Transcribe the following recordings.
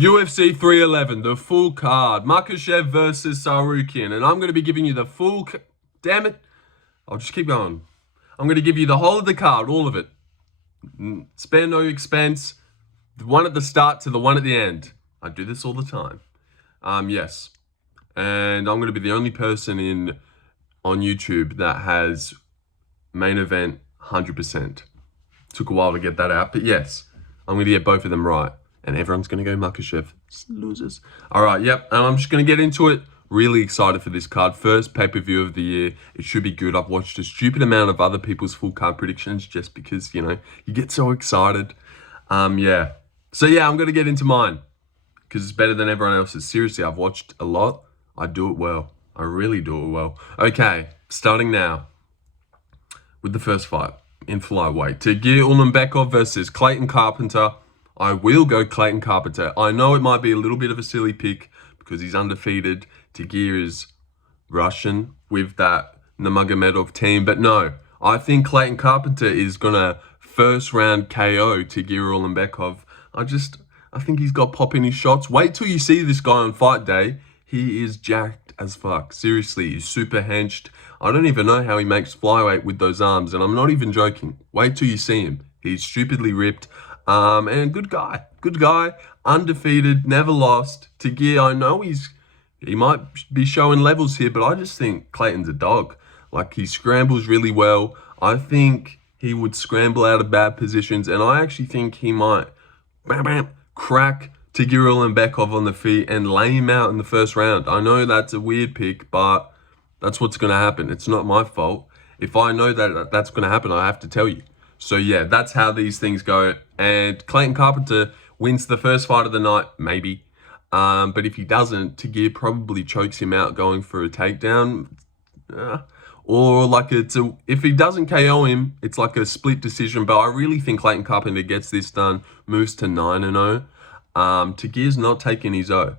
UFC 311, the full card. Makhachev versus Tsarukyan. And I'm going to be giving you the full... Damn it. I'll just keep going. I'm going to give you the whole of the card, all of it. Spare no expense. The one at the start to the one at the end. I do this all the time. Yes. And I'm going to be the only person on YouTube that has main event 100%. Took a while to get that out, but yes. I'm going to get both of them right. And everyone's going to go Makhachev. Losers. All right, yep. And I'm just going to get into it. Really excited for this card. First pay-per-view of the year. It should be good. I've watched a stupid amount of other people's full card predictions just because, you know, you get so excited. Yeah. So, yeah, I'm going to get into mine because it's better than everyone else's. Seriously, I've watched a lot. I do it well. I really do it well. Okay, starting now with the first fight in flyweight. Tagir Ulanbekov versus Clayton Carpenter. I will go Clayton Carpenter. I know it might be a little bit of a silly pick because he's undefeated. Tagir is Russian with that Nurmagomedov team. But no, I think Clayton Carpenter is going to first round KO Tagir Ulanbekov. I think he's got pop in his shots. Wait till you see this guy on fight day. He is jacked as fuck. Seriously, he's super henched. I don't even know how he makes flyweight with those arms. And I'm not even joking. Wait till you see him. He's stupidly ripped. And good guy, undefeated, never lost. Tagir, I know he might be showing levels here, but I just think Clayton's a dog. Like, he scrambles really well. I think he would scramble out of bad positions, and I actually think he might crack Tagir Ulanbekov on the feet and lay him out in the first round. I know that's a weird pick, but that's what's going to happen. It's not my fault. If I know that that's going to happen, I have to tell you. So, yeah, that's how these things go. And Clayton Carpenter wins the first fight of the night, maybe. But if he doesn't, Tagir probably chokes him out going for a takedown. Or like if he doesn't KO him, it's like a split decision. But I really think Clayton Carpenter gets this done, moves to 9-0. Tagir's not taking his O.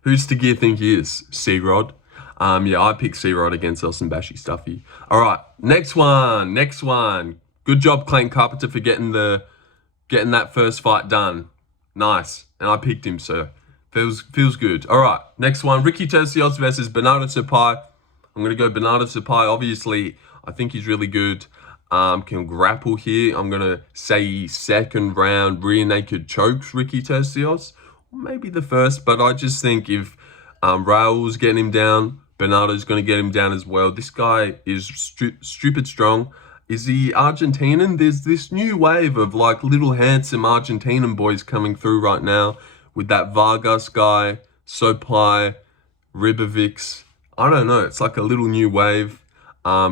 Who's Tagir think he is? C-Rod? Yeah, I picked C-Rod against Elson Bashy Stuffy. All right, next one. Good job, Clayton Carpenter, for getting that first fight done. Nice. And I picked him, so feels good. All right, next one. Ricky Turcios versus Bernardo Sopaj. I'm going to go Bernardo Sopaj. Obviously, I think he's really good. Can grapple here. I'm going to say second round rear naked chokes Ricky Turcios. Maybe the first, but I just think if Raul's getting him down, Bernardo's going to get him down as well. This guy is stupid strong. Is he Argentinian? There's this new wave of like little handsome Argentinian boys coming through right now with that Vargas guy, Sopaj, Ribovics. I don't know. It's like a little new wave.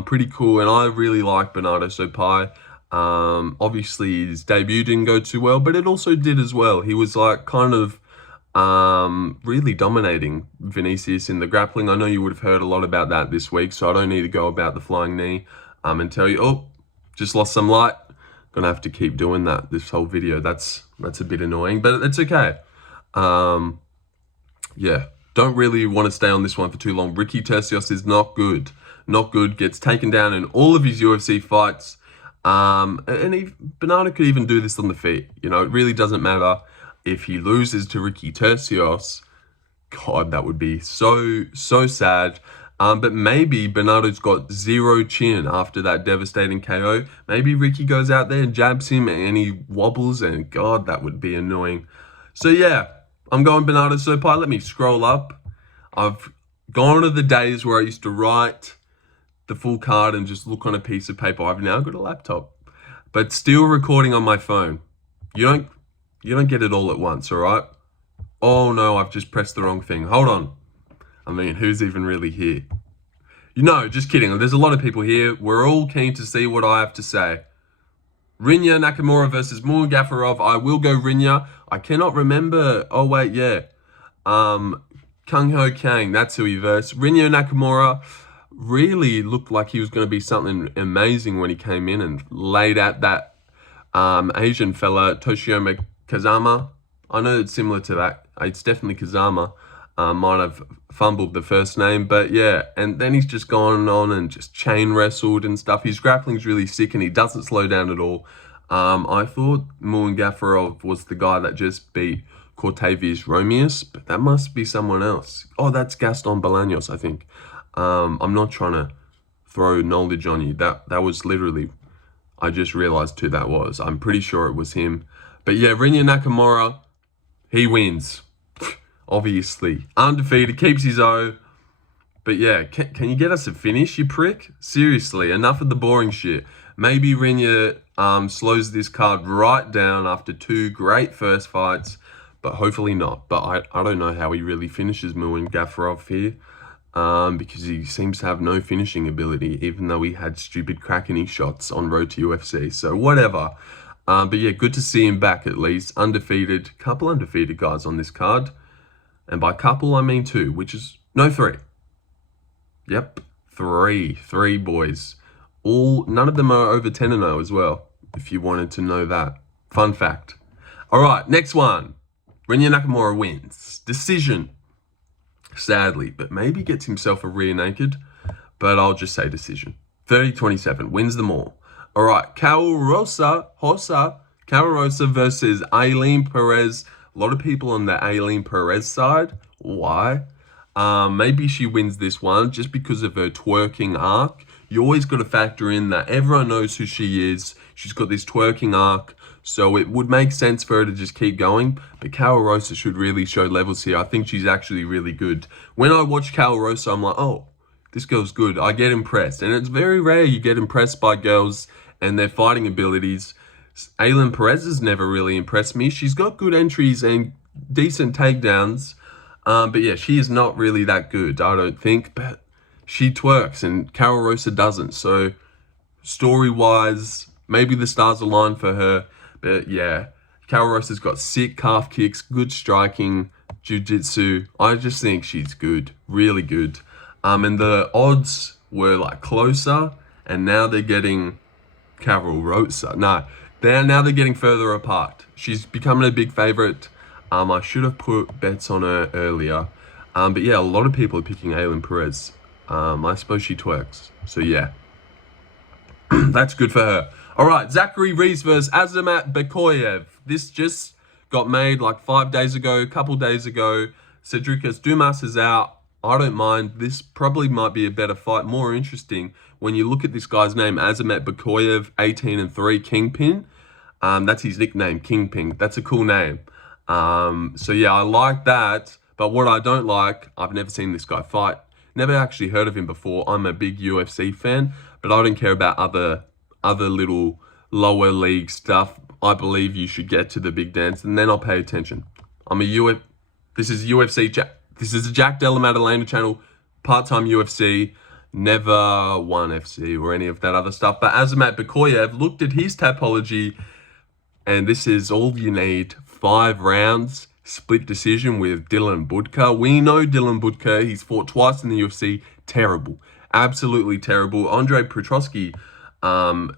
Pretty cool. And I really like Bernardo Sopaj. Obviously, his debut didn't go too well, but it also did as well. He was like kind of really dominating Vinicius in the grappling. I know you would have heard a lot about that this week, so I don't need to go about the flying knee and tell you, oh, just lost some light. Gonna have to keep doing that this whole video. That's a bit annoying, but it's okay. Yeah, don't really want to stay on this one for too long. Ricky Turcios is not good. Gets taken down in all of his UFC fights. And Bernardo could even do this on the feet. You know, it really doesn't matter. If he loses to Ricky Turcios, God, that would be so sad. But maybe Bernardo's got zero chin after that devastating KO. Maybe Ricky goes out there and jabs him and he wobbles, and God, that would be annoying. So yeah, I'm going Bernardo Sopaj. Let me scroll up. I've gone to the days where I used to write the full card and just look on a piece of paper. I've now got a laptop, but still recording on my phone. You don't get it all at once, all right? Oh no, I've just pressed the wrong thing. Hold on. I mean, who's even really here? You know, just kidding. There's a lot of people here. We're all keen to see what I have to say. Rinya Nakamura versus Muin Gafurov. I will go Rinya. I cannot remember. Oh wait, yeah. Kung Ho Kang, that's who he versed. Rinya Nakamura really looked like he was going to be something amazing when he came in and laid out that Asian fella, Toshiyama Kazama. I know it's similar to that. It's definitely Kazama. Might have fumbled the first name, but yeah. And then he's just gone on and just chain wrestled and stuff. His grappling's really sick and he doesn't slow down at all. I thought Muin Gafurov was the guy that just beat Cortavius Romeus, but that must be someone else. Oh, that's Gaston Bolaños, I think. I'm not trying to throw knowledge on you. That was literally, I just realized who that was. I'm pretty sure it was him. But yeah, Rinya Nakamura, he wins. Obviously. Undefeated, keeps his O. But yeah, can you get us a finish, you prick? Seriously, enough of the boring shit. Maybe Rinya slows this card right down after 2 great first fights, but hopefully not. But I don't know how he really finishes Muin Gafurov here, because he seems to have no finishing ability, even though he had stupid cracking shots on road to UFC. So whatever. But yeah, good to see him back at least. Undefeated, couple undefeated guys on this card. And by couple, I mean 2, which is, no, 3. Yep, 3 boys. None of them are over 10-0 as well, if you wanted to know that. Fun fact. All right, next one. Rinya Nakamura wins. Decision. Sadly, but maybe gets himself a rear naked. But I'll just say decision. 30-27, wins them all. All right, Karol Rosa versus Ailin Perez. A lot of people on the Ailin Perez side. Why? Maybe she wins this one just because of her twerking arc. You always got to factor in that everyone knows who she is. She's got this twerking arc, so it would make sense for her to just keep going. But Karol Rosa should really show levels here. I think she's actually really good. When I watch Karol Rosa, I'm like, oh, this girl's good. I get impressed. And it's very rare you get impressed by girls and their fighting abilities. Ailin Perez has never really impressed me. She's got good entries and decent takedowns. But yeah, she is not really that good, I don't think. But she twerks and Karol Rosa doesn't. So story-wise, maybe the stars align for her. But yeah, Karol Rosa's got sick calf kicks, good striking, jiu-jitsu. I just think she's good, really good. And the odds were like closer, and now they're getting Karol Rosa. No, now they're getting further apart. She's becoming a big favorite. I should have put bets on her earlier. But yeah, a lot of people are picking Ailin Perez. I suppose she twerks. So yeah, that's good for her. All right, Serghei Reese versus Azamat Bekoev. This just got made like 5 days ago, a couple days ago. Cedricus Dumas is out. I don't mind. This probably might be a better fight, more interesting. When you look at this guy's name, Azamat Bekoev, 18-3, Kingpin. That's his nickname, Kingpin. That's a cool name. So yeah, I like that. But what I don't like, I've never seen this guy fight. Never actually heard of him before. I'm a big UFC fan, but I don't care about other little lower league stuff. I believe you should get to the big dance, and then I'll pay attention. This is UFC. This is a Jack Della Maddalena channel, part-time UFC, never won FC or any of that other stuff. But Azamat Bekoev looked at his topology, and this is all you need. 5 rounds. Split decision with Dylan Budka. We know Dylan Budka. He's fought twice in the UFC. Terrible. Absolutely terrible. Andre Petrosky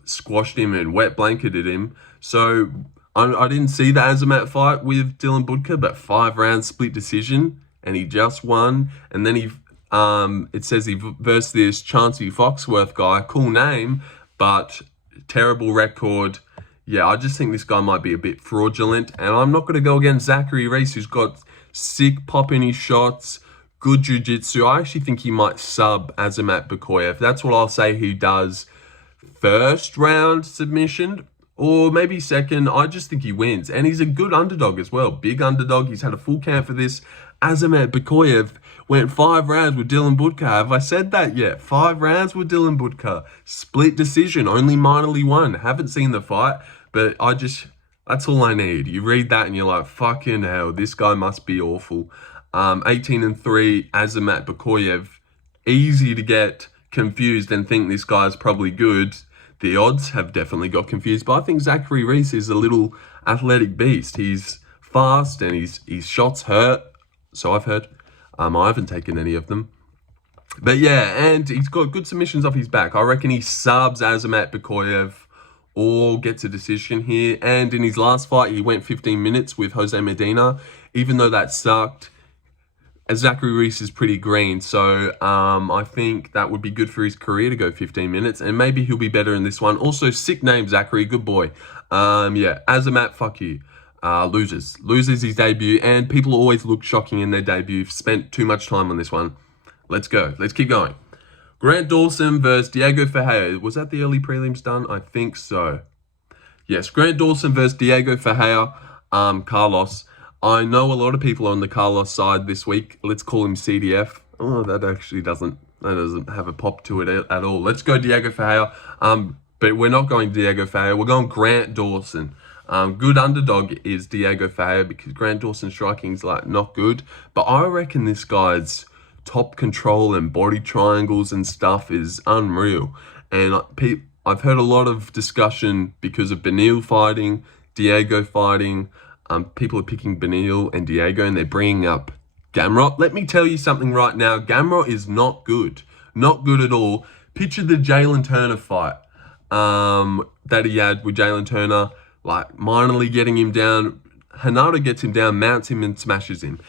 squashed him and wet blanketed him. So I didn't see the Azamat fight with Dylan Budka, but 5 rounds split decision, and he just won. And then it says he versus this Chancey Foxworth guy. Cool name, but terrible record. Yeah, I just think this guy might be a bit fraudulent. And I'm not going to go against Serghei Reese, who's got sick pop in his shots, good jiu-jitsu. I actually think he might sub Azamat Bekoev. That's what I'll say he does. First round submission, or maybe second. I just think he wins. And he's a good underdog as well. Big underdog. He's had a full camp for this. Azamat Bekoev went 5 rounds with Dylan Budka. Have I said that yet? 5 rounds with Dylan Budka. Split decision. Only minorly won. Haven't seen the fight, but that's all I need. You read that and you're like, fucking hell, this guy must be awful. 18-3, Azamat Bekoev. Easy to get confused and think this guy's probably good. The odds have definitely got confused, but I think Serghei Reese is a little athletic beast. He's fast and his shots hurt. So I've heard. I haven't taken any of them. But yeah, and he's got good submissions off his back. I reckon he subs Azamat Bekoev or gets a decision here. And in his last fight, he went 15 minutes with Jose Medina. Even though that sucked, Serghei Reese is pretty green. So I think that would be good for his career to go 15 minutes. And maybe he'll be better in this one. Also, sick name, Serghei. Good boy. Yeah, Azamat, fuck you. Loses his debut, and people always look shocking in their debut. Spent too much time on this one. Let's go. Let's keep going. Grant Dawson versus Diego Ferreira. Was that the early prelims done? I think so. Yes, Grant Dawson versus Diego Ferreira. Carlos. I know a lot of people on the Carlos side this week. Let's call him CDF. Oh, that actually doesn't have a pop to it at all. Let's go Diego Ferreira. But we're not going Diego Ferreira. We're going Grant Dawson. Good underdog is Diego Ferreira because Grant Dawson's striking's like not good. But I reckon this guy's top control and body triangles and stuff is unreal. And I've heard a lot of discussion because of Beneil fighting, Diego fighting. People are picking Beneil and Diego and they're bringing up Gamrot. Let me tell you something right now. Gamrot is not good. Not good at all. Picture the Jailton Turner fight that he had with Jailton Turner, like minorly getting him down. Renato gets him down, mounts him and smashes him.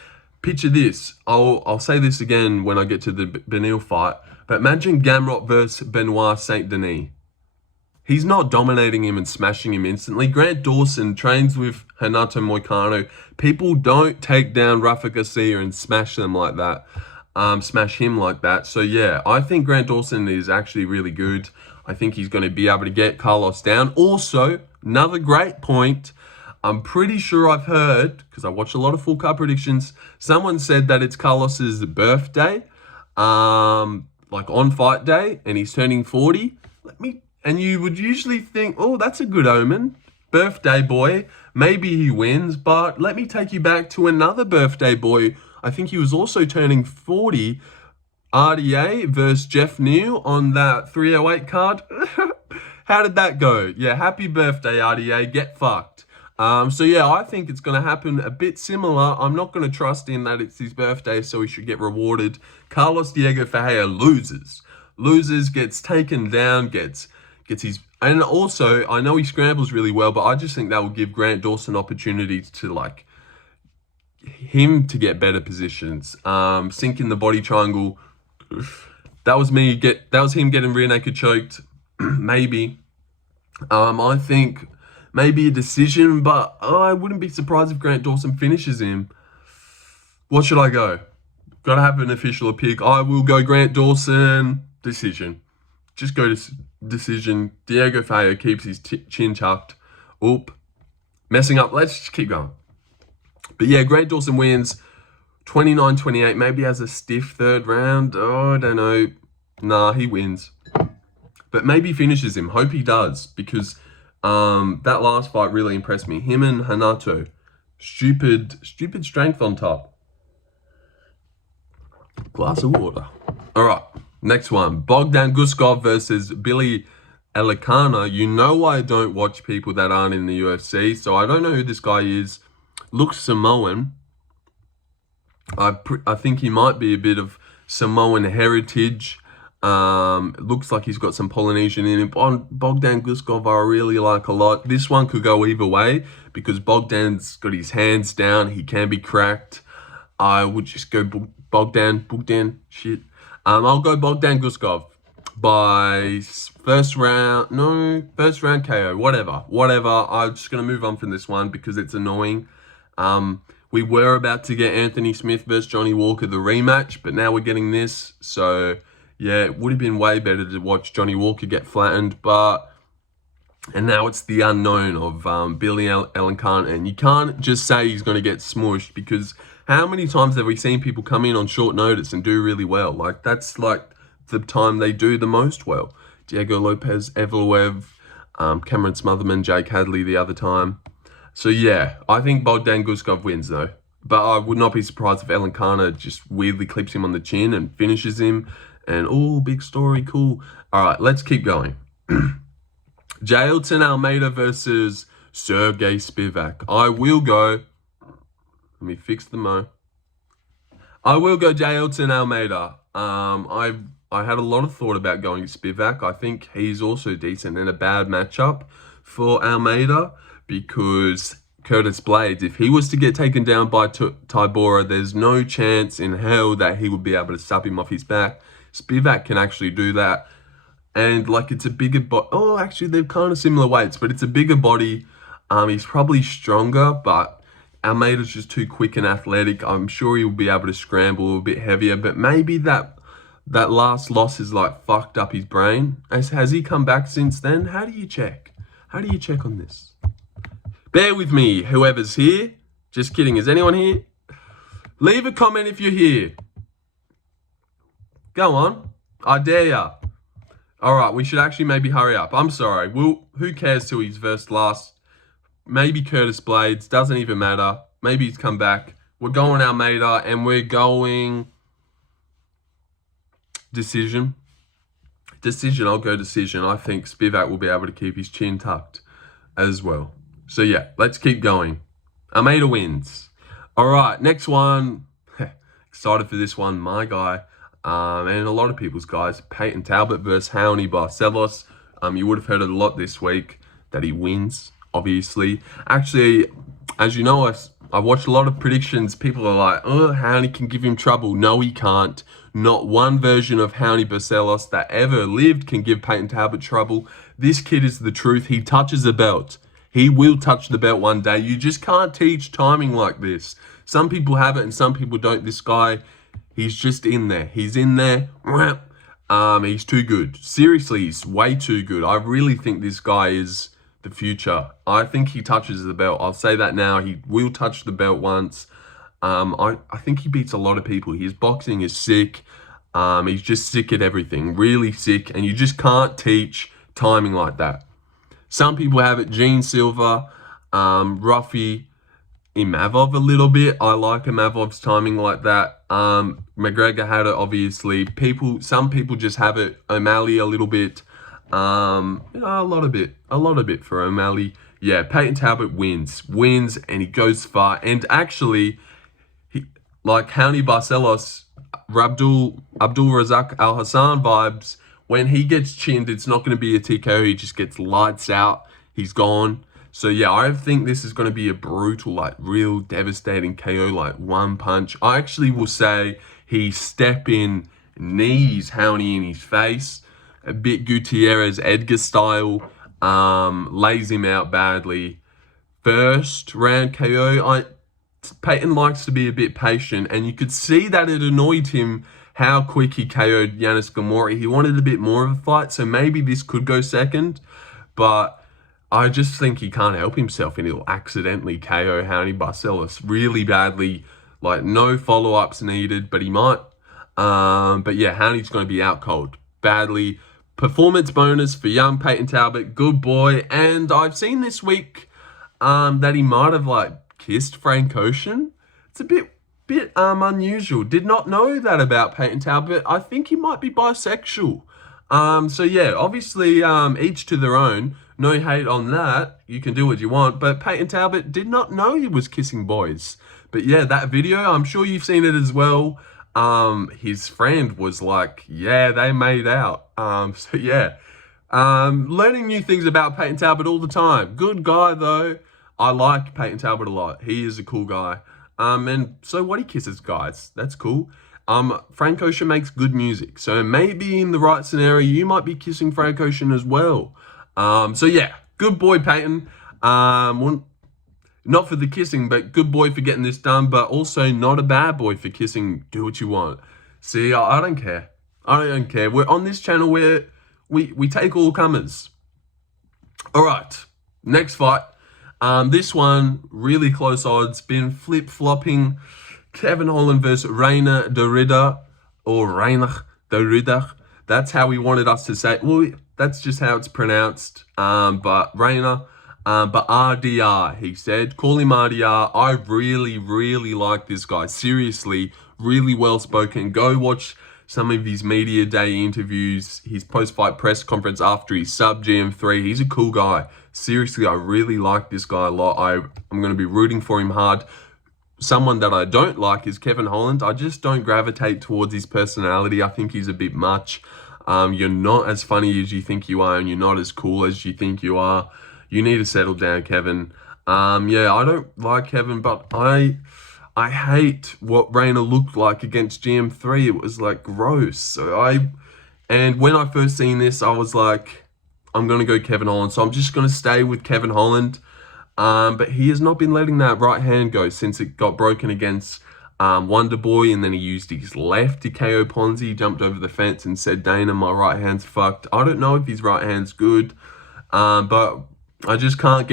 Picture this. I'll say this again when I get to the Beneil fight. But imagine Gamrot versus Benoit Saint Denis. He's not dominating him and smashing him instantly. Grant Dawson trains with Renato Moicano. People don't take down Rafa Garcia and smash them like that. Smash him like that. So yeah, I think Grant Dawson is actually really good. I think he's going to be able to get Carlos down. Also, another great point. I'm pretty sure I've heard, because I watch a lot of full card predictions, someone said that it's Carlos's birthday, like on fight day, and he's turning 40. And you would usually think, oh, that's a good omen. Birthday boy, maybe he wins. But let me take you back to another birthday boy. I think he was also turning 40. RDA versus Jeff Neal on that 308 card. How did that go? Yeah, happy birthday, RDA. Get fucked. So yeah, I think it's going to happen a bit similar. I'm not going to trust in that it's his birthday, so he should get rewarded. Carlos Diego Ferreira loses, gets taken down, gets his, and also I know he scrambles really well, but I just think that will give Grant Dawson opportunities to like him to get better positions, sink in the body triangle. That was him getting rear naked choked. Maybe, I think maybe a decision, but I wouldn't be surprised if Grant Dawson finishes him. What should I go? Gotta have an official pick. I will go Grant Dawson decision. Just go to decision. Diego Ferreira keeps his chin tucked. Oop. Messing up. Let's just keep going. But yeah, Grant Dawson wins 29-28. Maybe has a stiff third round. Oh, I don't know. Nah, he wins. But maybe finishes him. Hope he does. Because that last fight really impressed me. Him and Renato. Stupid strength on top. Glass of water. All right. Next one, Bogdan Guskov versus Billy Elekana. You know I don't watch people that aren't in the UFC, so I don't know who this guy is. Looks Samoan. I think he might be a bit of Samoan heritage. Looks like he's got some Polynesian in him. Bogdan Guskov I really like a lot. This one could go either way because Bogdan's got his hands down. He can be cracked. I would just go Bogdan, shit. I'll go Bogdan Guskov by first round KO, whatever. I'm just going to move on from this one because it's annoying. We were about to get Anthony Smith versus Johnny Walker, the rematch, but now we're getting this. So, yeah, it would have been way better to watch Johnny Walker get flattened, and now it's the unknown of Billy Elekana, and you can't just say he's going to get smushed because how many times have we seen people come in on short notice and do really well? Like, that's like the time they do the most well. Diego Lopez, Evloev, Cameron Smotherman, Jake Hadley the other time. So, yeah, I think Bogdan Guskov wins, though. But I would not be surprised if Elekana just weirdly clips him on the chin and finishes him. And, oh, big story, cool. All right, let's keep going. Jailton Almeida versus Serghei Spivac. I will go... Let me fix the mo. I will go Jailton Almeida. I had a lot of thought about going Spivac. I think he's also decent and a bad matchup for Almeida because Curtis Blades, if he was to get taken down by Tybora, there's no chance in hell that he would be able to sub him off his back. Spivac can actually do that. And like it's a bigger body. Oh, actually, they're kind of similar weights, but it's a bigger body. He's probably stronger, but Almeida's just too quick and athletic. I'm sure he'll be able to scramble a bit heavier, but maybe that last loss is like fucked up his brain. Has he come back since then? How do you check? How do you check on this? Bear with me, whoever's here. Just kidding. Is anyone here? Leave a comment if you're here. Go on. I dare ya. Alright, we should actually maybe hurry up. I'm sorry. Who cares till he's versed last? Maybe Curtis Blades. Doesn't even matter. Maybe he's come back. We're going Almeida, and we're going... Decision. I'll go decision. I think Spivac will be able to keep his chin tucked as well. So yeah, let's keep going. Almeida wins. Alright, next one. Excited for this one. My guy. And a lot of people's guys. Payton Talbot versus Raoni Barcelos. You would have heard it a lot this week that he wins, obviously. Actually, as you know, I watched a lot of predictions. People are like, oh, Raoni can give him trouble. No, he can't. Not one version of Raoni Barcelos that ever lived can give Payton Talbot trouble. This kid is the truth. He touches the belt. He will touch the belt one day. You just can't teach timing like this. Some people have it and some people don't. This guy, he's just in there. He's in there. He's too good. Seriously, he's way too good. I really think this guy is the future. I think he touches the belt. I'll say that now. He will touch the belt once. I think he beats a lot of people. His boxing is sick. He's just sick at everything. Really sick. And you just can't teach timing like that. Some people have it. Gene Silva, Ruffy, Imavov a little bit. I like Imavov's timing like that. McGregor had it, obviously. Some people just have it. O'Malley a little bit. A lot of it for O'Malley. Yeah, Payton Talbot wins, and he goes far. And actually, like Raoni Barcelos, Abdul Razak Al Hassan vibes. When he gets chinned, it's not going to be a TKO. He just gets lights out. He's gone. So yeah, I think this is going to be a brutal, like real devastating KO, like one punch. I actually will say he step in, knees Raoni in his face, a bit Gutierrez Edgar style, lays him out badly. First round KO. Payton likes to be a bit patient, and you could see that it annoyed him how quick he KO'd Yanis Gamori. He wanted a bit more of a fight, so maybe this could go second, but I just think he can't help himself and he'll accidentally KO Raoni Barcelos really badly. Like, no follow-ups needed, but he might. But yeah, Raoni's going to be out cold badly. Performance bonus for young Payton Talbot. Good boy. And I've seen this week that he might have, like, kissed Frank Ocean. It's a bit unusual. Did not know that about Payton Talbot. I think he might be bisexual. So yeah, obviously, each to their own. No hate on that. You can do what you want. But Payton Talbot did not know he was kissing boys. But yeah, that video, I'm sure you've seen it as well. His friend was like, yeah, they made out. So yeah, learning new things about Payton Talbot all the time. Good guy though. I like Payton Talbot a lot. He is a cool guy. And so what, he kisses guys. That's cool. Frank Ocean makes good music. So maybe in the right scenario, you might be kissing Frank Ocean as well. So yeah, good boy, Payton. Not for the kissing, but good boy for getting this done, but also not a bad boy for kissing. Do what you want. See, I don't care. I don't care. We're on this channel where we take all comers. All right, next fight. This one, really close odds, been flip-flopping. Kevin Holland versus Reina Derrida, or Reina Derrida. That's how he wanted us to say it. Well, that's just how it's pronounced. But Reina, but RDR, he said. Call him RDR. I really, really like this guy. Seriously, really well-spoken. Go watch some of his media day interviews, his post-fight press conference after he sub GM3. He's a cool guy. Seriously, I really like this guy a lot. I'm going to be rooting for him hard. Someone that I don't like is Kevin Holland. I just don't gravitate towards his personality. I think he's a bit much. You're not as funny as you think you are, and you're not as cool as you think you are. You need to settle down, Kevin. Yeah, I don't like Kevin, but I hate what Reina looked like against GM3. It was like gross. And when I first seen this, I was like, I'm going to go Kevin Holland. So I'm just going to stay with Kevin Holland. But he has not been letting that right hand go since it got broken against Wonder Boy, and then he used his left to KO Ponzi, jumped over the fence and said, Dana, my right hand's fucked. I don't know if his right hand's good, but I just can't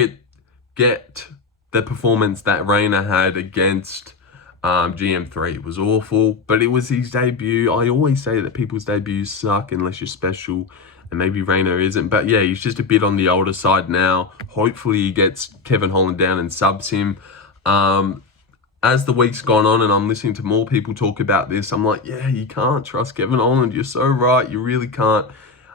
get the performance that Reina had against GM3. It was awful, but it was his debut. I always say that people's debuts suck unless you're special, and maybe Reina isn't. But yeah, he's just a bit on the older side now. Hopefully he gets Kevin Holland down and subs him. As the week's gone on and I'm listening to more people talk about this, I'm like, yeah, you can't trust Kevin Holland. You're so right. You really can't.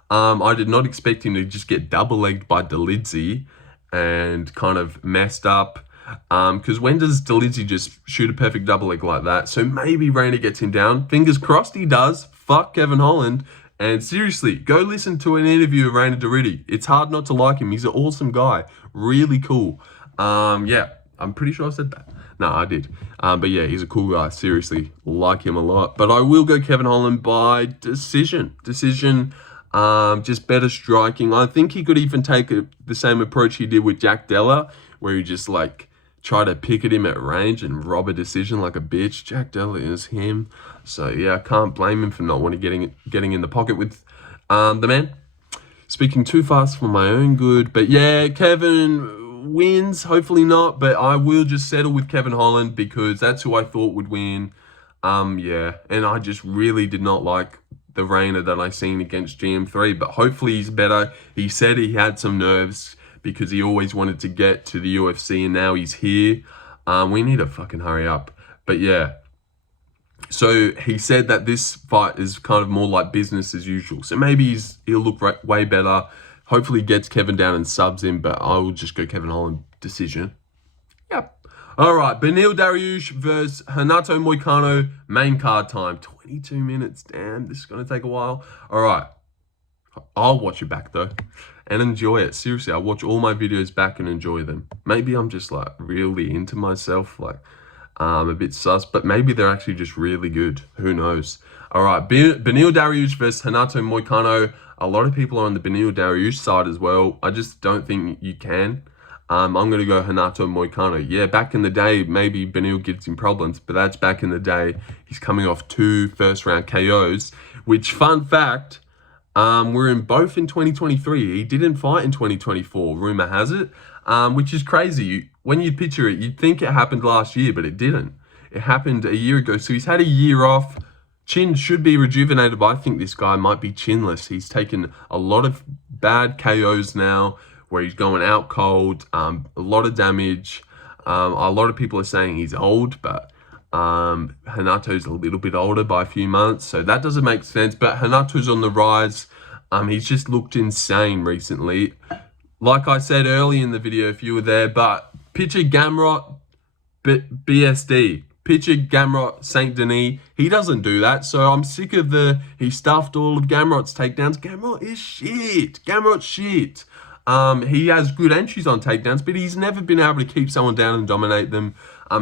I did not expect him to just get double-legged by Dolidze and kind of messed up. Because when does Dolidze just shoot a perfect double leg like that? So maybe Reina gets him down. Fingers crossed he does. Fuck Kevin Holland. And seriously, go listen to an interview of Reina Doriti. It's hard not to like him. He's an awesome guy. Really cool. Yeah, I'm pretty sure I said that. No, I did. But yeah, he's a cool guy. Seriously, like him a lot. But I will go Kevin Holland by decision. Just better striking. I think he could even take the same approach he did with Jack Della, where he just like try to pick at him at range and rob a decision like a bitch. Jack Della is him. So yeah, I can't blame him for not wanting getting in the pocket with the man. Speaking too fast for my own good. But yeah, Kevin wins, hopefully not, but I will just settle with Kevin Holland because that's who I thought would win. Yeah, and I just really did not like the Reina that I seen against GM3, but hopefully he's better. He said he had some nerves because he always wanted to get to the UFC, and now he's here. We need to fucking hurry up. But yeah, so he said that this fight is kind of more like business as usual. So maybe he'll look way better. Hopefully gets Kevin down and subs him, but I will just go Kevin Holland decision. Yep. All right, Beneil Dariush versus Renato Moicano, main card time. 22 minutes, damn, this is going to take a while. All right, I'll watch it back though and enjoy it. Seriously, I watch all my videos back and enjoy them. Maybe I'm just like really into myself, like a bit sus, but maybe they're actually just really good. Who knows? All right, Beneil Dariush versus Renato Moicano. A lot of people are on the Beneil Dariush side as well. I just don't think you can. I'm going to go Renato Moicano. Yeah, back in the day, maybe Beneil gives him problems, but that's back in the day. He's coming off 2 first-round KOs, which, fun fact, we're in both in 2023. He didn't fight in 2024, rumor has it, which is crazy. When you picture it, you'd think it happened last year, but it didn't. It happened a year ago, so he's had a year off. Chin should be rejuvenated, but I think this guy might be chinless. He's taken a lot of bad KOs now where he's going out cold, a lot of damage. A lot of people are saying he's old, but Renato's a little bit older by a few months, so that doesn't make sense. But Renato's on the rise. He's just looked insane recently. Like I said early in the video, if you were there, but picture Gamrot BSD. Picture Gamrot Saint Denis. He doesn't do that, so I'm sick of he stuffed all of Gamrot's takedowns. Gamrot is shit. Gamrot's shit. He has good entries on takedowns, but he's never been able to keep someone down and dominate them.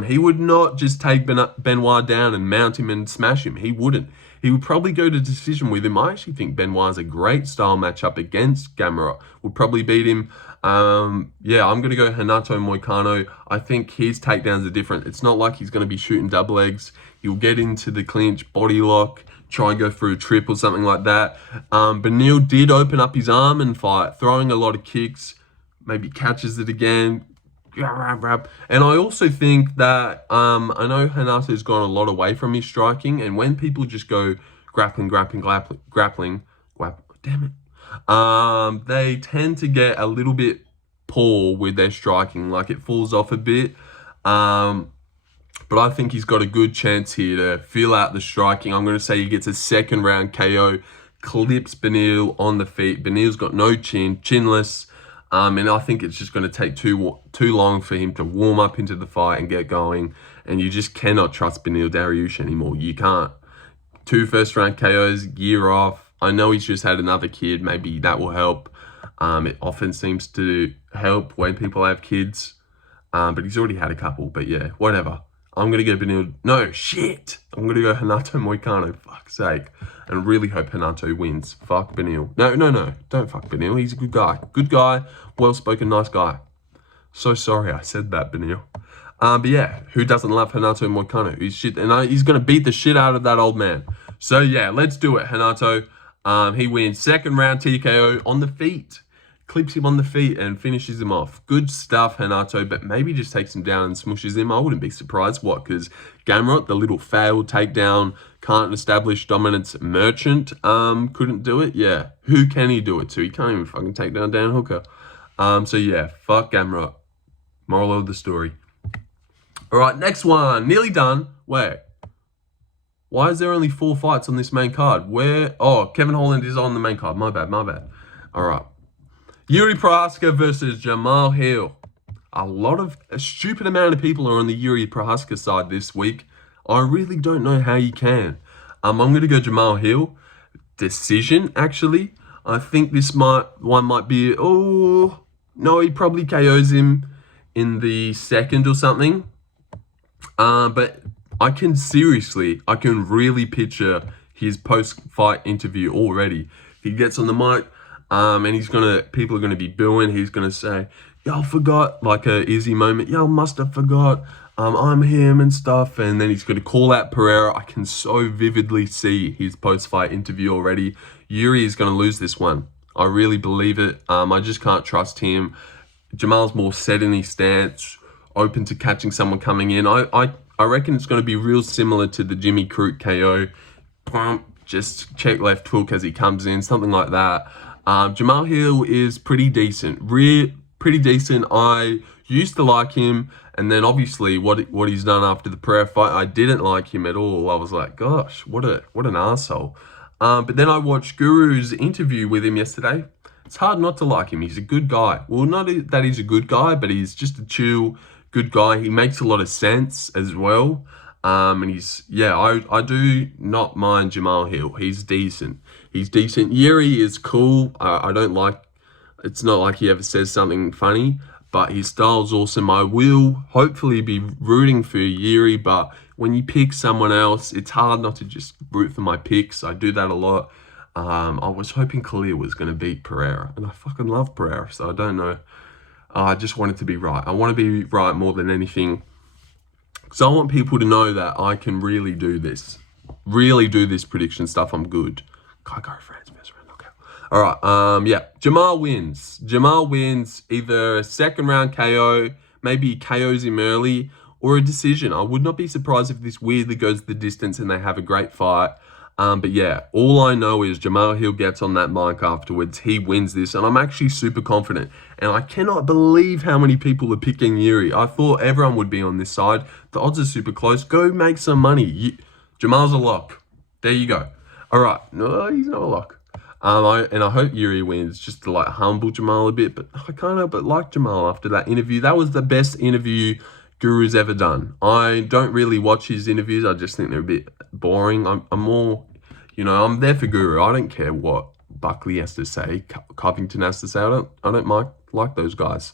He would not just take Benoit down and mount him and smash him. He wouldn't. He would probably go to decision with him. I actually think Benoit's a great style matchup against Gamrot. Would probably beat him. Yeah, I'm going to go Renato Moicano. I think his takedowns are different. It's not like he's going to be shooting double legs. He'll get into the clinch, body lock, try and go for a trip or something like that. Beneil did open up his arm and fight, throwing a lot of kicks, maybe catches it again. And I also think that, I know Renato's gone a lot away from his striking, and when people just go grappling, damn it, they tend to get a little bit poor with their striking, like it falls off a bit. But I think he's got a good chance here to feel out the striking. I'm going to say he gets a second round KO, clips Beneil on the feet. Beneil's got no chin, chinless. And I think it's just going to take too long for him to warm up into the fight and get going. And you just cannot trust Beneil Dariush anymore. You can't. 2 first-round KOs, year off. I know he's just had another kid. Maybe that will help. It often seems to help when people have kids. But he's already had a couple. But yeah, whatever. I'm going to go Beneil. No, shit. I'm going to go Renato Moicano. Fuck's sake. And really hope Renato wins. Fuck Beneil. No. Don't fuck Beneil. He's a good guy. Good guy. Well-spoken, nice guy. So sorry I said that, Benil. But yeah, who doesn't love Renato Moicano? He's shit, and he's going to beat the shit out of that old man. So yeah, let's do it, Renato. He wins second round TKO on the feet. Clips him on the feet and finishes him off. Good stuff, Renato, but maybe just takes him down and smushes him. I wouldn't be surprised. What? Because Gamrot, the little failed takedown, can't establish dominance merchant, couldn't do it. Yeah, who can he do it to? He can't even fucking take down Dan Hooker. So yeah, fuck Gamrot. Moral of the story. All right, next one. Nearly done. Wait. Why is there only 4 fights on this main card? Where? Oh, Kevin Holland is on the main card. My bad. All right. Yuri Prohaska versus Jamal Hill. A stupid amount of people are on the Yuri Prohaska side this week. I really don't know how you can. I'm going to go Jamal Hill. Decision, actually. I think this one might be... Oh, no, he probably KOs him in the second or something. But I can really picture his post-fight interview already. He gets on the mic, and people are gonna be booing. He's gonna say, "Y'all forgot," like a Izzy moment. "Y'all must have forgot. I'm him and stuff." And then he's gonna call out Pereira. I can so vividly see his post-fight interview already. Yuri is gonna lose this one. I really believe it. I just can't trust him. Jamal's more set in his stance, open to catching someone coming in. I reckon it's going to be real similar to the Jimmy Crute KO. Just check left hook as he comes in, something like that. Jamal Hill is pretty decent. Pretty decent. I used to like him, and then obviously what he's done after the Pereira fight, I didn't like him at all. I was like, gosh, what an asshole. But then I watched Guru's interview with him yesterday. It's hard not to like him. He's a good guy. Well, not that he's a good guy, but he's just a chill, good guy. He makes a lot of sense as well. And I do not mind Jamal Hill. He's decent. Yuri is cool. I don't like, it's not like he ever says something funny, but his style's awesome. I will hopefully be rooting for Yuri, but when you pick someone else, it's hard not to just root for my picks. I do that a lot. I was hoping Khalil was going to beat Pereira, and I fucking love Pereira, so I don't know. I just want it to be right. I want to be right more than anything, because I want people to know that I can really do this prediction stuff. I'm good. Can't go France, best friend. Okay. All right. Yeah. Jamal wins. Either a second round KO, maybe he KOs him early, or a decision. I would not be surprised if this weirdly goes the distance and they have a great fight. But yeah, all I know is Jamal Hill gets on that mic afterwards. He wins this, and I'm actually super confident. And I cannot believe how many people are picking Yuri. I thought everyone would be on this side. The odds are super close. Go make some money. Jamal's a lock. There you go. All right. No, he's not a lock. I hope Yuri wins, just to like humble Jamal a bit. But I can't help but like Jamal after that interview. That was the best interview Guru's ever done. I don't really watch his interviews. I just think they're a bit boring. I'm more, I'm there for Guru. I don't care what Buckley has to say, Covington has to say. I don't like those guys.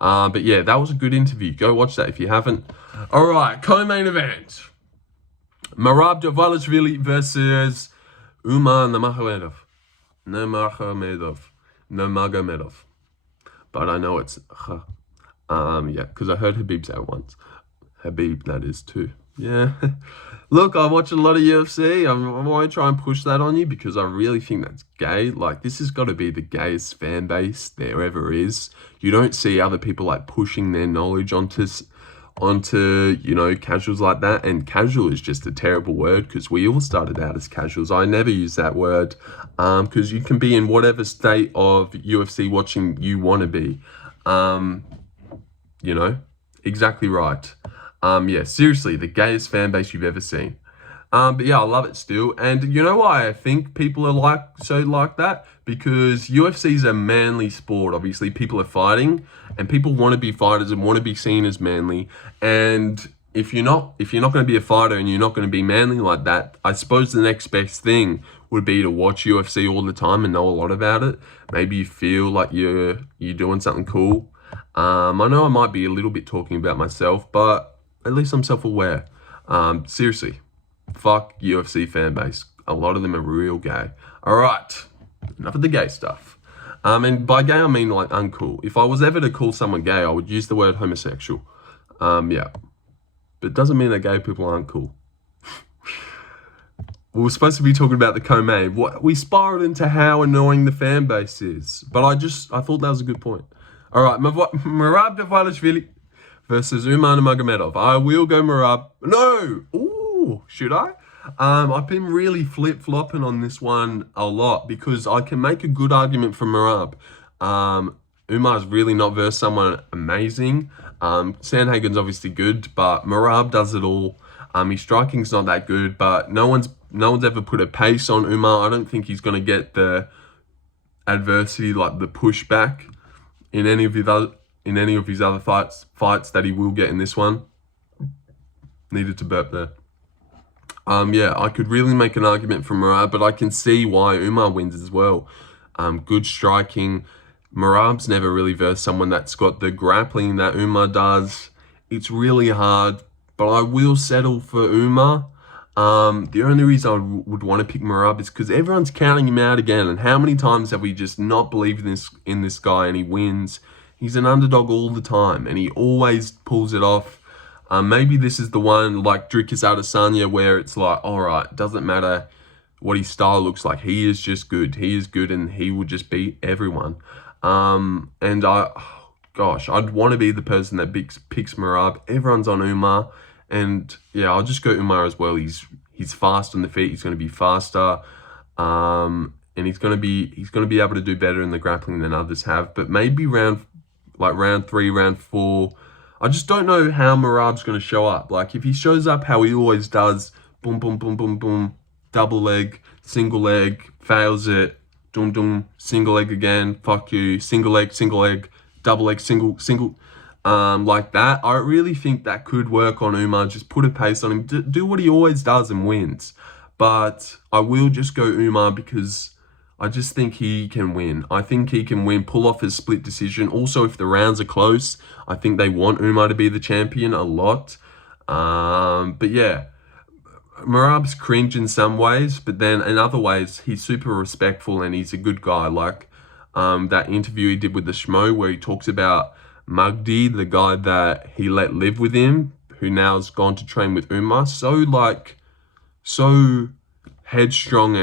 But yeah, that was a good interview. Go watch that if you haven't. All right, co-main event. Merab Dvalishvili versus Umar Nurmagomedov. Nurmagomedov. But I know it's yeah, because I heard Habib say it once. Habib, that is too. Yeah. Look, I watch a lot of UFC. I won't try and push that on you because I really think that's gay. Like, this has got to be the gayest fan base there ever is. You don't see other people like pushing their knowledge onto casuals like that. And casual is just a terrible word because we all started out as casuals. I never use that word because you can be in whatever state of UFC watching you want to be. Exactly right. Yeah, seriously, the gayest fan base you've ever seen. But yeah, I love it still. And you know why I think people are like that? Because UFC is a manly sport. Obviously, people are fighting, and people want to be fighters and want to be seen as manly. And if you're not going to be a fighter and you're not going to be manly like that, I suppose the next best thing would be to watch UFC all the time and know a lot about it. Maybe you feel like you're doing something cool. I know I might be a little bit talking about myself, but at least I'm self-aware. Seriously, fuck UFC fan base. A lot of them are real gay. All right, enough of the gay stuff. And by gay, I mean like uncool. If I was ever to call someone gay, I would use the word homosexual. Yeah. But it doesn't mean that gay people aren't cool. We were supposed to be talking about the co-main. We spiraled into how annoying the fan base is. But I thought that was a good point. All right, Merab Dvalishvili versus Umar Nurmagomedov. I will go Merab. No! Ooh, should I? I've been really flip-flopping on this one a lot because I can make a good argument for Merab. Umar's really not versed someone amazing. Sandhagen's obviously good, but Merab does it all. His striking's not that good, but no one's ever put a pace on Umar. I don't think he's going to get the adversity, like the pushback, in any of his other fights that he will get in this one. Needed to burp there. Yeah, I could really make an argument for Merab, but I can see why Umar wins as well. Good striking. Merab's never really versed someone that's got the grappling that Umar does. It's really hard, but I will settle for Umar. The only reason I would want to pick Merab is because everyone's counting him out again. And how many times have we just not believed in this guy and he wins? He's an underdog all the time and he always pulls it off. Maybe this is the one like Dricus Adesanya where it's like, all right, doesn't matter what his style looks like. He is just good. He is good and he will just beat everyone. I'd want to be the person that picks Merab. Everyone's on Umar. And yeah, I'll just go Umar as well. He's fast on the feet. He's going to be faster, and he's going to be able to do better in the grappling than others have. But maybe round 3, round 4, I just don't know how Merab's going to show up. Like if he shows up how he always does, boom, boom, boom, boom, boom, double leg, single leg, fails it, dum dum, single leg again, fuck you, single leg, double leg, single. Like that, I really think that could work on Umar. Just put a pace on him, do what he always does and wins. But I will just go Umar because I just think he can win. I think he can win, pull off his split decision. Also, if the rounds are close, I think they want Umar to be the champion a lot. But yeah, Merab's cringe in some ways, but then in other ways, he's super respectful and he's a good guy. Like that interview he did with the Schmo where he talks about Magdi, the guy that he let live with him, who now has gone to train with Umar. So headstrong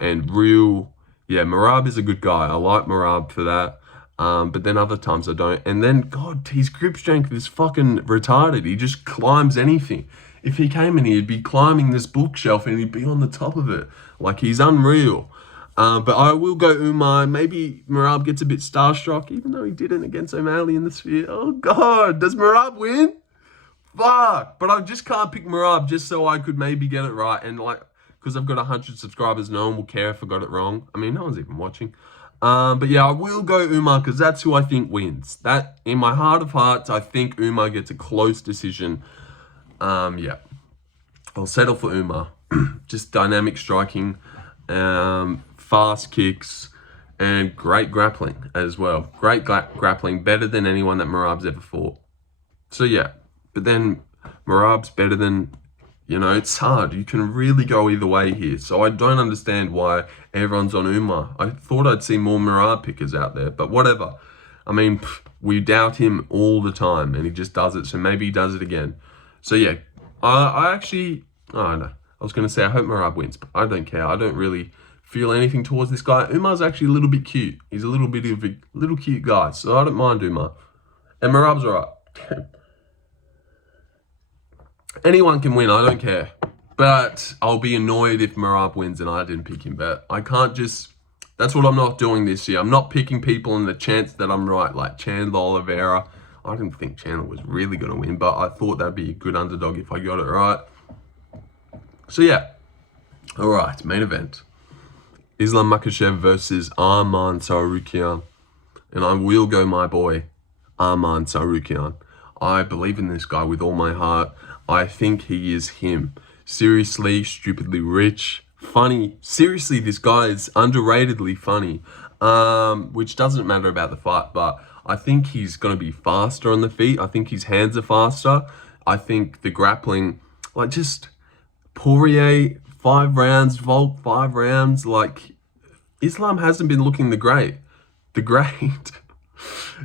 and real. Yeah, Merab is a good guy. I like Merab for that. But then other times I don't. And then, God, his grip strength is fucking retarded. He just climbs anything. If he came in, he'd be climbing this bookshelf and he'd be on the top of it. Like, he's unreal. But I will go Umar. Maybe Merab gets a bit starstruck, even though he didn't against O'Malley in the Sphere. Oh, God. Does Merab win? Fuck. But I just can't pick Merab just so I could maybe get it right. And, like, because I've got 100 subscribers, no one will care if I got it wrong. I mean, no one's even watching. But, yeah, I will go Umar because that's who I think wins. That, in my heart of hearts, I think Umar gets a close decision. Yeah. I'll settle for Umar. Just dynamic striking. Fast kicks, and great grappling as well. Great grappling, better than anyone that Merab's ever fought. So yeah, but then Merab's better than, it's hard. You can really go either way here. So I don't understand why everyone's on Umar. I thought I'd see more Merab pickers out there, but whatever. I mean, we doubt him all the time, and he just does it, so maybe he does it again. So yeah, I don't know. I was going to say I hope Merab wins, but I don't care. I don't really feel anything towards this guy. Umar's actually a little bit cute. He's a little bit of a little cute guy, so I don't mind Umar. And Merab's alright. Anyone can win, I don't care. But I'll be annoyed if Merab wins and I didn't pick him. But I can't just... That's what I'm not doing this year. I'm not picking people in the chance that I'm right, like Chandler Oliveira. I didn't think Chandler was really going to win, but I thought that'd be a good underdog if I got it right. So yeah. Alright, main event. Islam Makhachev versus Arman Tsarukyan. And I will go my boy, Arman Tsarukyan. I believe in this guy with all my heart. I think he is him. Seriously, stupidly rich, funny. Seriously, this guy is underratedly funny. Which doesn't matter about the fight, but I think he's going to be faster on the feet. I think his hands are faster. I think the grappling, like just Poirier, 5 rounds, Volk, 5 rounds. Like, Islam hasn't been looking the great. the great.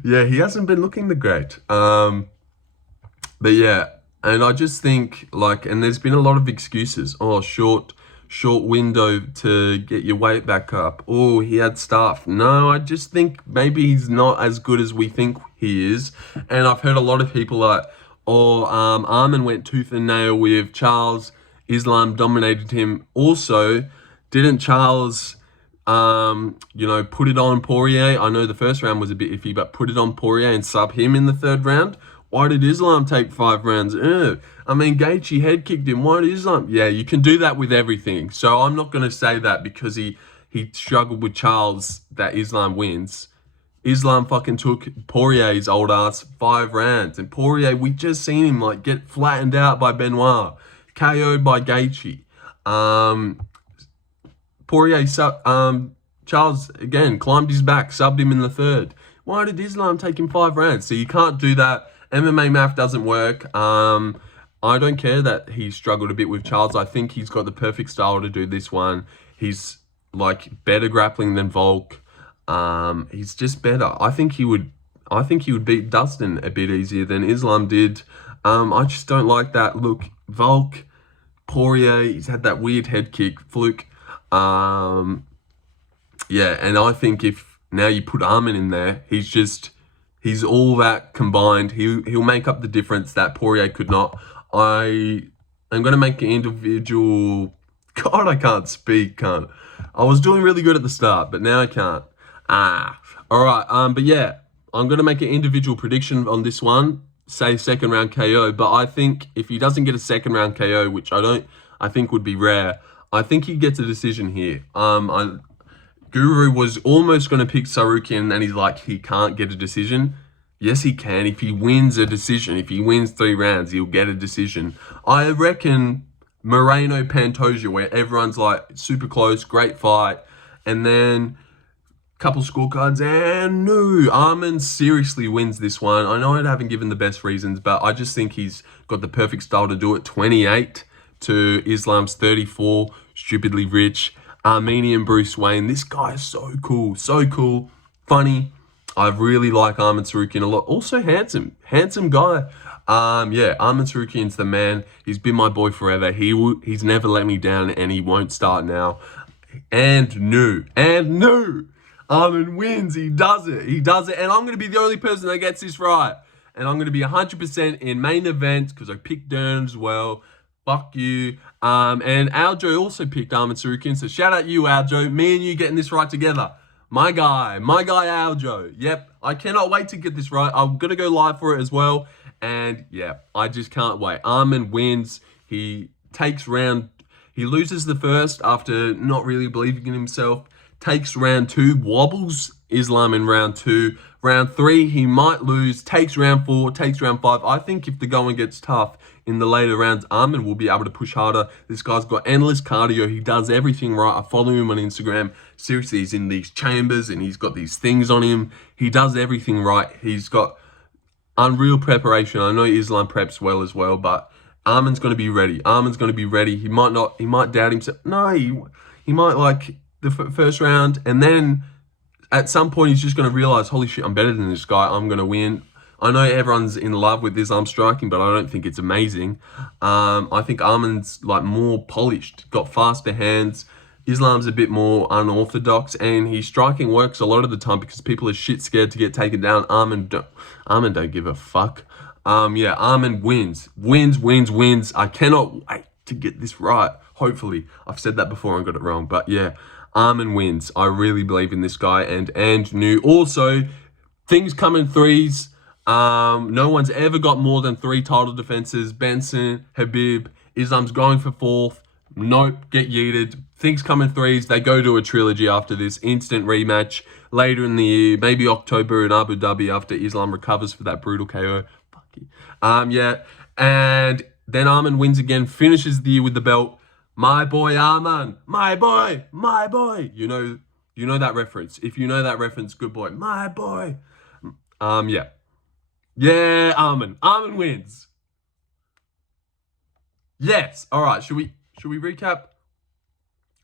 Yeah, he hasn't been looking the great. But yeah, and I just think like, and there's been a lot of excuses. Oh, short window to get your weight back up. Oh, he had stuff. No, I just think maybe he's not as good as we think he is. And I've heard a lot of people like, oh, Arman went tooth and nail with Charles. Islam dominated him. Also, didn't Charles, put it on Poirier? I know the first round was a bit iffy, but put it on Poirier and sub him in the third round. Why did Islam take 5 rounds? I mean, Gaethje head kicked him. Why did Islam? Yeah, you can do that with everything. So I'm not going to say that because he struggled with Charles that Islam wins. Islam fucking took Poirier's old ass 5 rounds. And Poirier, we just seen him like get flattened out by Benoit. KO'd by Gaethje. Poirier, Charles, again, climbed his back, subbed him in the third. Why did Islam take him 5 rounds? So you can't do that. MMA math doesn't work. I don't care that he struggled a bit with Charles. I think he's got the perfect style to do this one. He's like better grappling than Volk. He's just better. I think he would beat Dustin a bit easier than Islam did. I just don't like that look. Volk, Poirier, he's had that weird head kick fluke. Yeah, and I think if now you put Arman in there, he's all that combined. He'll make up the difference that Poirier could not. I'm gonna make an individual. God, I can't speak. I was doing really good at the start, but now I can't. All right. But yeah, I'm gonna make an individual prediction on this one. Say second round KO, but I think if he doesn't get a second round KO, which I think would be rare, I think he gets a decision here. Guru was almost going to pick Tsarukyan, and he's like, he can't get a decision. Yes, he can. If he wins a decision, if he wins 3 rounds, he'll get a decision. I reckon Moreno-Pantoja, where everyone's like super close, great fight, and then couple scorecards, and no, Arman seriously wins this one. I know I haven't given the best reasons, but I just think he's got the perfect style to do it. 28 to Islam's 34, stupidly rich. Armenian Bruce Wayne. This guy is so cool, funny. I really like Arman Tsarukyan a lot. Also handsome guy. Yeah, Arman Tsarukyan's the man. He's been my boy forever. He's never let me down, and he won't start now. And no. Arman wins. He does it. And I'm going to be the only person that gets this right. And I'm going to be 100% in main event because I picked Dern as well. Fuck you. And Aljo also picked Arman Tsarukyan. So shout out you, Aljo. Me and you getting this right together. My guy Aljo. Yep. I cannot wait to get this right. I'm going to go live for it as well. And yeah, I just can't wait. Arman wins. He loses the first after not really believing in himself. Takes round 2, wobbles Islam in round 2. Round 3, he might lose. Takes round 4, takes round 5. I think if the going gets tough in the later rounds, Arman will be able to push harder. This guy's got endless cardio. He does everything right. I follow him on Instagram. Seriously, he's in these chambers and he's got these things on him. He does everything right. He's got unreal preparation. I know Islam preps well as well, but Arman's going to be ready. He might doubt himself. No, he might like the first round, and then at some point he's just going to realize, holy shit, I'm better than this guy. I'm going to win. I know everyone's in love with Islam striking, but I don't think it's amazing. I think Arman's like more polished, got faster hands. Islam's a bit more unorthodox, and his striking works a lot of the time because people are shit scared to get taken down. Arman don't give a fuck. Yeah, Arman wins. I cannot wait to get this right. Hopefully, I've said that before and got it wrong, but yeah, Arman wins. I really believe in this guy, and new. Also, things come in threes. No one's ever got more than 3 title defenses. Benson, Habib, Islam's going for 4th. Nope, get yeeted. Things come in threes. They go to a trilogy after this. Instant rematch later in the year, maybe October in Abu Dhabi after Islam recovers for that brutal KO. Fuck you. Yeah, and then Arman wins again, finishes the year with the belt. My boy Arman, my boy. You know that reference. If you know that reference, good boy. My boy. Yeah. Yeah, Arman wins. Yes. All right, should we recap?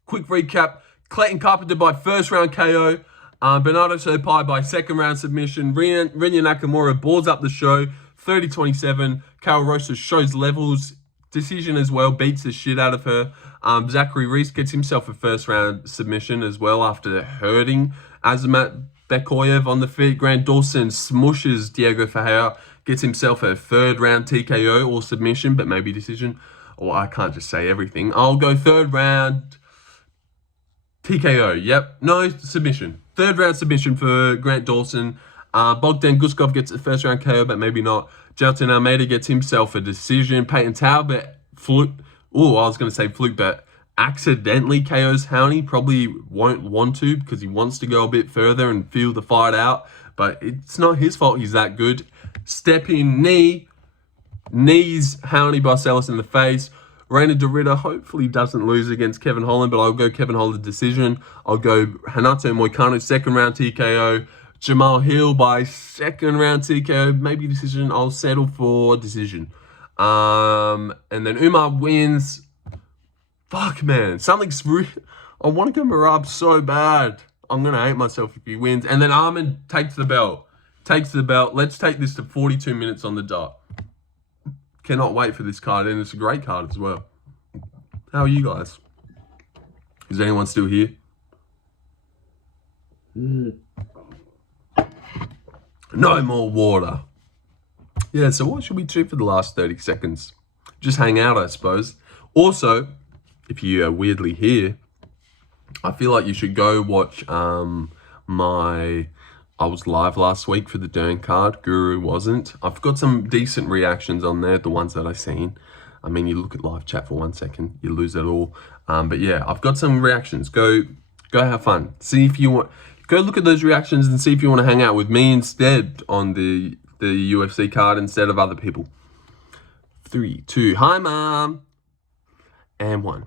Quick recap. Clayton Carpenter by first round KO. Bernardo Sopaj by second round submission. Rinya Nakamura balls up the show. 30-27. Karol Rosa shows levels. Decision as well. Beats the shit out of her. Reese gets himself a first round submission as well after hurting Azamat Bekoev on the feet. Dawson smushes Diego Ferreira. Gets himself a third round TKO or submission, but maybe decision. Or I can't just say everything. I'll go third round TKO. Yep. No, submission. Third round submission for Dawson. Bogdan Guskov gets a first round KO, but maybe not. Jailton Almeida gets himself a decision. Payton Talbot fluke. Oh, I was going to say fluke, but accidentally KOs Howney. Probably won't want to because he wants to go a bit further and feel the fight out. But it's not his fault he's that good. Step in knee. Knees Howney Barcelos in the face. Reina Dorita hopefully doesn't lose against Kevin Holland, but I'll go Kevin Holland decision. I'll go Renato Moicano second round TKO. Jamal Hill by second round TKO. Maybe decision. I'll settle for decision. And then Umar wins. Fuck, man. Something's I want to go Merab so bad. I'm going to hate myself if he wins. And then Arman takes the belt. Let's take this to 42 minutes on the dot. Cannot wait for this card, and it's a great card as well. How are you guys? Is anyone still here? No more water. Yeah, so what should we do for the last 30 seconds? Just hang out, I suppose. Also, if you are weirdly here, I feel like you should go watch I was live last week for the Dern card. Guru wasn't. I've got some decent reactions on there, the ones that I've seen. I mean, you look at live chat for 1 second, you lose it all. But yeah, I've got some reactions. Go have fun. See if you want. Go look at those reactions and see if you want to hang out with me instead on the UFC card instead of other people. 3, 2, hi mom, and 1.